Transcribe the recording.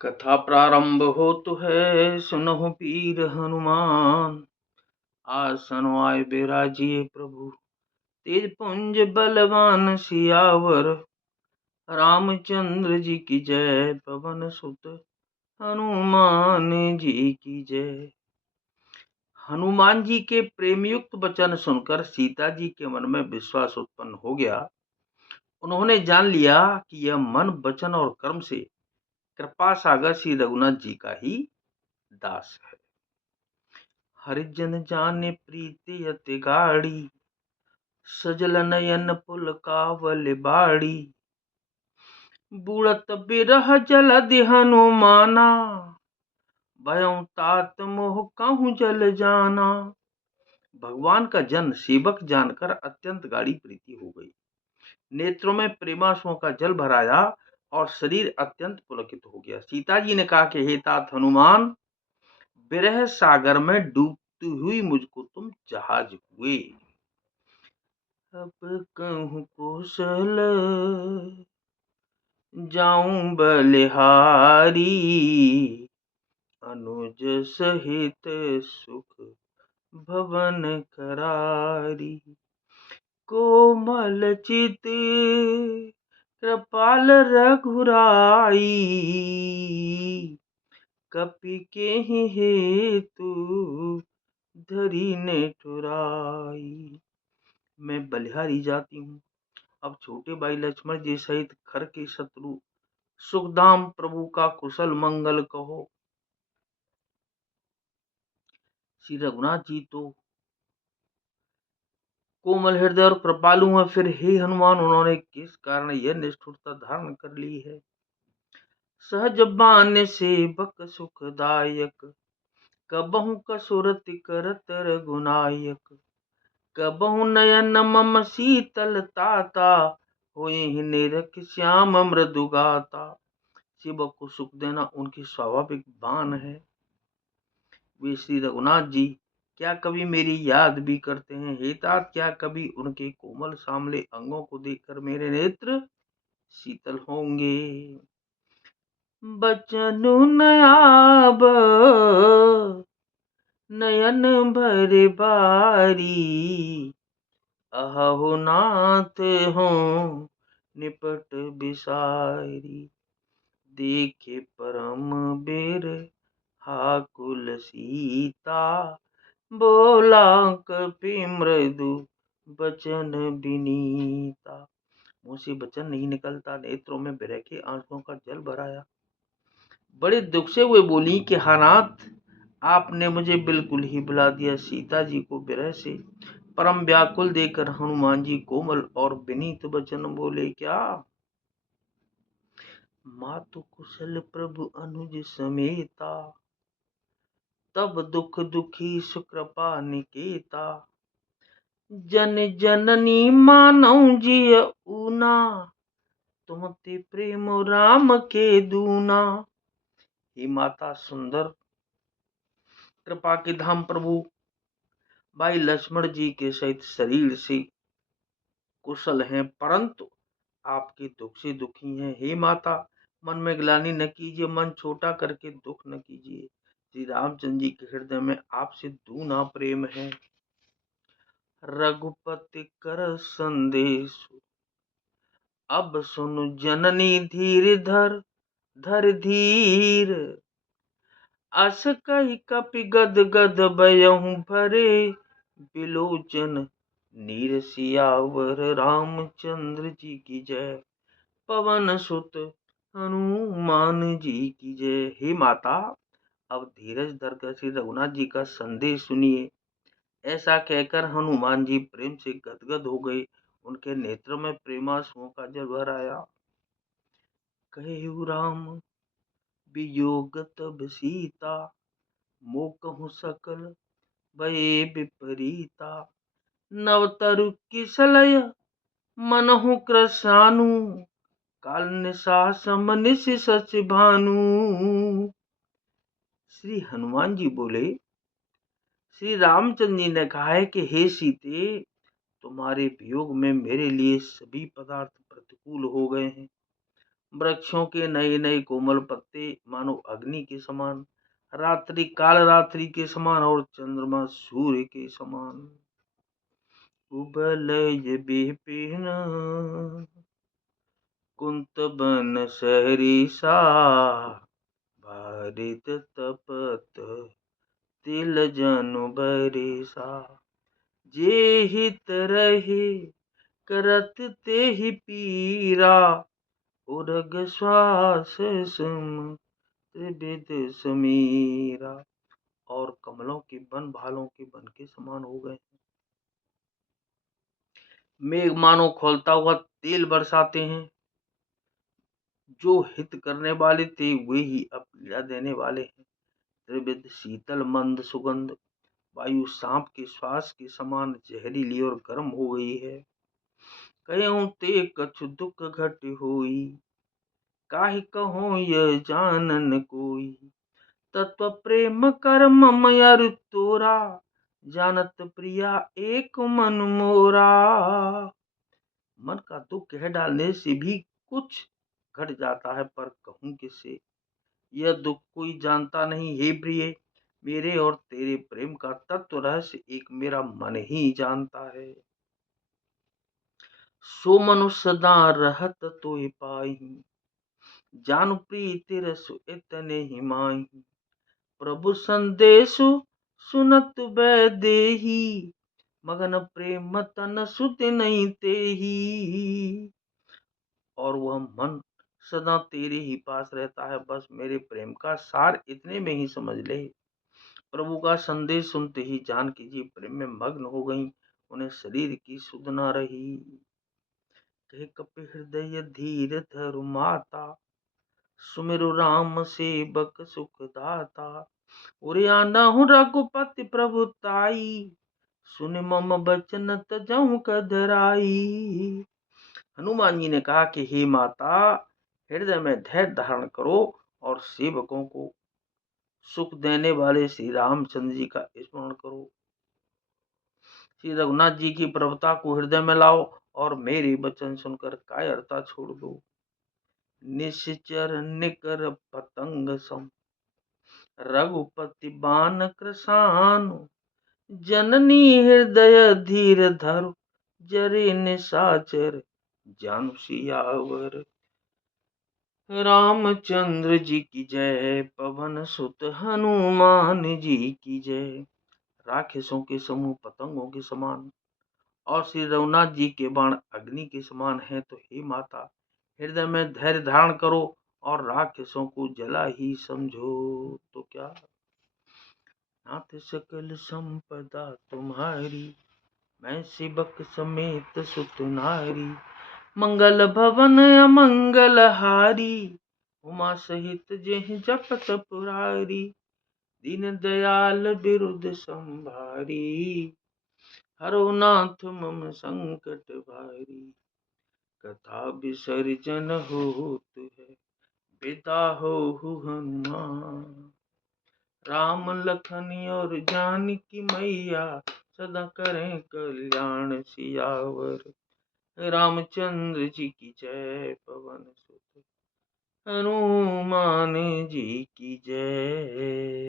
कथा प्रारंभ होत है, सुनहु पीर हनुमान। आसन आए बिराजिए प्रभु, तेज पुंज बलवान सियावर। रामचंद्र जी की जय, पवन सुत हनुमान जी की जय। हनुमान जी के प्रेमयुक्त वचन सुनकर सीता जी के मन में विश्वास उत्पन्न हो गया। उन्होंने जान लिया कि यह मन, वचन और कर्म से कृपा सागर श्री रघुनाथ जी का ही दास है। हरिजन जाने प्रीति अति गाढ़ी, सजल नयन पुलकावल बाड़ी। बूढ़त बिरह जलधि हनुमाना, भयउ तात मोह कहूँ जल जाना। भगवान का जन सेवक जानकर अत्यंत गाढ़ी प्रीति हो गई। नेत्रों में प्रेमाश्रुओं का जल भराया और शरीर अत्यंत पुलकित हो गया। सीता जी ने कहा कि हे तात हनुमान, विरह सागर में डूबती हुई मुझको तुम जहाज हुए। अब कहूँ कौशल जाऊं बलिहारी, अनुज सहित सुख भवन करारी। कोमल चित कृपाल रघुराई, कपि के ही हेतु धरी ने ठुराई। मैं बलिहारी जाती हूँ, अब छोटे भाई लक्ष्मण जी सहित खर के शत्रु सुखदाम प्रभु का कुशल मंगल कहो। श्री रघुनाथ जी तो कोमल हृदय और कृपालु है, फिर हे हनुमान, उन्होंने किस कारण यह निष्ठुरता धारण कर ली है। सहज बान सेवक सुखदायक, कबहु कसुरति करत रघुनायक। कबहु नयन मम शीतल ताता, होहि निरख श्याम मृदु गाता। सेवक को सुख देना उनकी स्वाभाविक बान है। वे श्री रघुनाथ जी क्या कभी मेरी याद भी करते हैं? हे तात, क्या कभी उनके कोमल सामले अंगों को देखकर मेरे नेत्र शीतल होंगे? बचनु नयाब नयन भरे बारी, अहो नाथ हो निपट बिसारी। देखे परम बेर हाकुल सीता, बोला कपि मृदु बचन विनीता। मुंह से वचन नहीं निकलता, नेत्रों में विरह के आंसुओं का जल भराया। बड़े दुख से वे बोली कि हानाथ, आपने मुझे बिल्कुल ही बुला दिया। सीता जी को विरह से परम व्याकुल देकर हनुमान जी कोमल और विनीत वचन बोले क्या? मातु कुशल प्रभु अनुज समेता, तब दुख दुखी सुकृपा निकेता। जन जननी मानऊ जिय ऊना, तुम ते प्रेम राम के दूना। हे माता सुंदर, कृपा के धाम प्रभु भाई लक्ष्मण जी के सहित शरीर से कुशल हैं, परंतु आपके दुख से दुखी हैं। हे माता, मन में ग्लानि न कीजिए, मन छोटा करके दुख न कीजिए। श्री रामचंद्र जी के हृदय में आपसे दूना प्रेम है। रघुपति कर संदेश, अब सुनु जननी धीर धर धर धीर। अस कहि कपि गद गद भयहु भरे, बिलोचन नीर सियावर रामचंद्र जी की जय, पवन सुत हनुमान जी की जय। हे माता, अब धीरज धरकर श्री रघुनाथ जी का संदेश सुनिए। ऐसा कहकर हनुमान जी प्रेम से गदगद हो गए। उनके नेत्रों में प्रेमाश्रुओं का जल भर आया। कहु राम वियोग तब सीता, मोकहु सकल भये विपरीता। नव तरु किसलय मनहु कृसानु, काल निशा समनिश सच भानु। श्री हनुमान जी बोले, श्री रामचंद्र जी ने कहा है कि हे सीते, तुम्हारे वियोग में मेरे लिए सभी पदार्थ प्रतिकूल हो गए हैं। वृक्षों के नए नए कोमल पत्ते मानो अग्नि के समान, रात्रि काल रात्रि के समान और चंद्रमा सूर्य के समान। उबलय बिपिन कुंत बन सहरीसा, भारित तपत तिल जनु बरिसा। जे हित रहे करत ते ही पीरा, उरग श्वास सम त्रिविध समीरा। और कमलों के बन भालों के बन के समान हो गए। मेघ मानो खोलता हुआ तेल बरसाते हैं। जो हित करने वाले थे वे ही अब पीड़ा देने वाले हैं। त्रिविध शीतल मंद सुगंध, वायु सांप के श्वास के समान जहरीली और गर्म हो गई है। कहूं ते कछु दुख घट होई, काहि कहूं यह जानन कोई। तत्व प्रेम कर्म मयर तोरा, जानत प्रिया एक मन मोरा। मन का दुख कह डालने से भी कुछ घट जाता है, पर कहूं किससे, यह दुख कोई जानता नहीं। हे प्रिय, मेरे और तेरे प्रेम का तत्व रहस्य एक मेरा मन ही जानता है। सो मनुष्य सदा रहत तोहि पाहि, जानु प्रीति रसु इतने ही माही। प्रभु संदेशु सुनत वैदेही, मगन प्रेम तन सुत नहीं तेही। और वह मन सदा तेरे ही पास रहता है, बस मेरे प्रेम का सार इतने में ही समझ ले। प्रभु का संदेश सुनते ही जानकी जी प्रेम में मग्न हो गईं, उन्हें शरीर की सुध न रही। कहे कपि हृदय धीर धरु माता, सुमिरु राम सेवक सुख दाता। उरियाना हूँ रघुपति प्रभु ताई, सुन मम बचन तजहु कधराई। हनुमान जी ने कहा कि हे माता, हृदय में धैर्य धारण करो और सेवकों को सुख देने वाले श्री रामचंद्र जी का स्मरण करो। श्री रघुनाथ जी की प्रभुता को हृदय में लाओ और मेरे वचन सुनकर कायरता छोड़ दो। निश्चर निकर पतंग सम, रघुपति बान कृसान। जननी हृदय धीर धरु, जरे निशाचर जानु सियावर। रामचंद्र जी की जय, पवन सुत हनुमान जी की जय। राक्षसों के समूह पतंगों के समान और श्री रघुनाथ जी के बाण अग्नि के समान है, तो हे माता, हृदय में धैर्य धारण करो और राक्षसों को जला ही समझो। तो क्या, नाथ सकल संपदा तुम्हारी, मैं सेवक समेत सुत नारी। मंगल भवन अमंगल हारी, उमा सहित जेहि जपत पुरारी। दीन दयाल बिरुद संभारी, हरो नाथ मम संकट भारी। कथा विसर्जन होत है, पिता होहु हनुमान। राम लखन और जानकी मैया, सदा करें कल्याण सियावर। रामचंद्र जी की जय, पवन सुत हनुमान जी की जय।